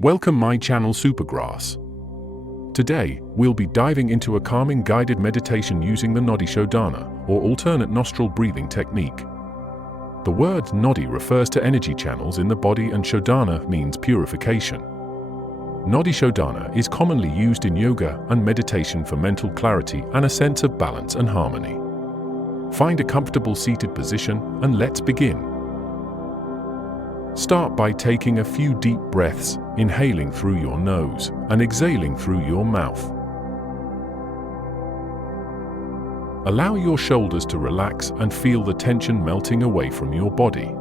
Welcome my channel Supergrass. Today, we'll be diving into a calming guided meditation using the Nadi Shodhana, or alternate nostril breathing technique. The word Nadi refers to energy channels in the body and Shodhana means purification. Nadi Shodhana is commonly used in yoga and meditation for mental clarity and a sense of balance and harmony. Find a comfortable seated position and let's begin. Start by taking a few deep breaths, inhaling through your nose and exhaling through your mouth. Allow your shoulders to relax and feel the tension melting away from your body.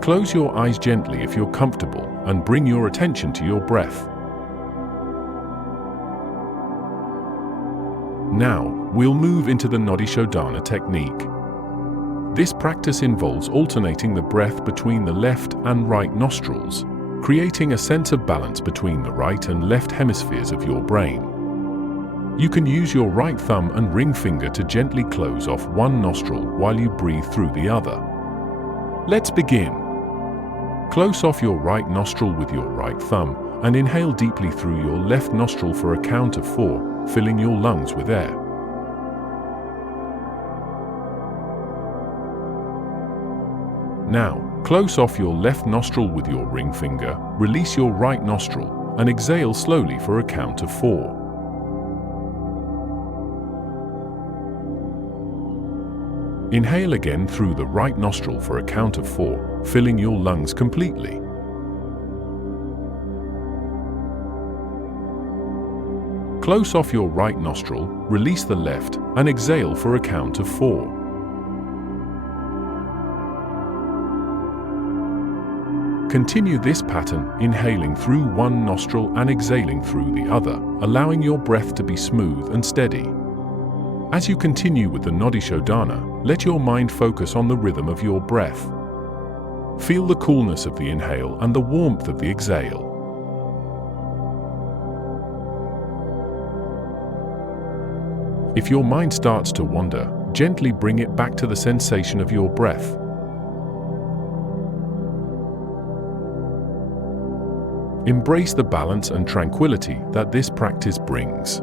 Close your eyes gently if you're comfortable and bring your attention to your breath. Now, we'll move into the Nadi Shodhana technique. This practice involves alternating the breath between the left and right nostrils, creating a sense of balance between the right and left hemispheres of your brain. You can use your right thumb and ring finger to gently close off one nostril while you breathe through the other. Let's begin. Close off your right nostril with your right thumb and inhale deeply through your left nostril for a count of 4, filling your lungs with air. Now, close off your left nostril with your ring finger, release your right nostril, and exhale slowly for a count of 4. Inhale again through the right nostril for a count of 4, filling your lungs completely. Close off your right nostril, release the left, and exhale for a count of 4. Continue this pattern, inhaling through one nostril and exhaling through the other, allowing your breath to be smooth and steady. As you continue with the Nadi Shodhana, let your mind focus on the rhythm of your breath. Feel the coolness of the inhale and the warmth of the exhale. If your mind starts to wander, gently bring it back to the sensation of your breath. Embrace the balance and tranquility that this practice brings.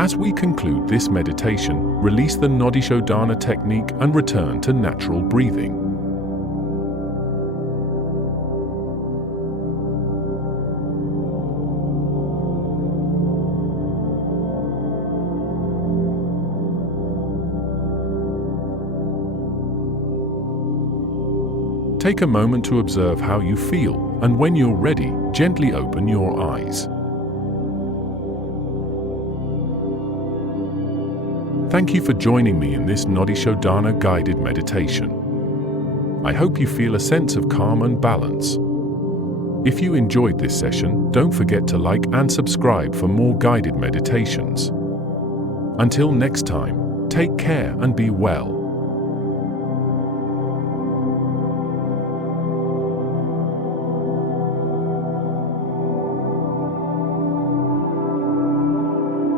As we conclude this meditation, release the Nadi Shodhana technique and return to natural breathing. Take a moment to observe how you feel, and when you're ready, gently open your eyes. Thank you for joining me in this Nadi Shodhana guided meditation. I hope you feel a sense of calm and balance. If you enjoyed this session, don't forget to like and subscribe for more guided meditations. Until next time, take care and be well.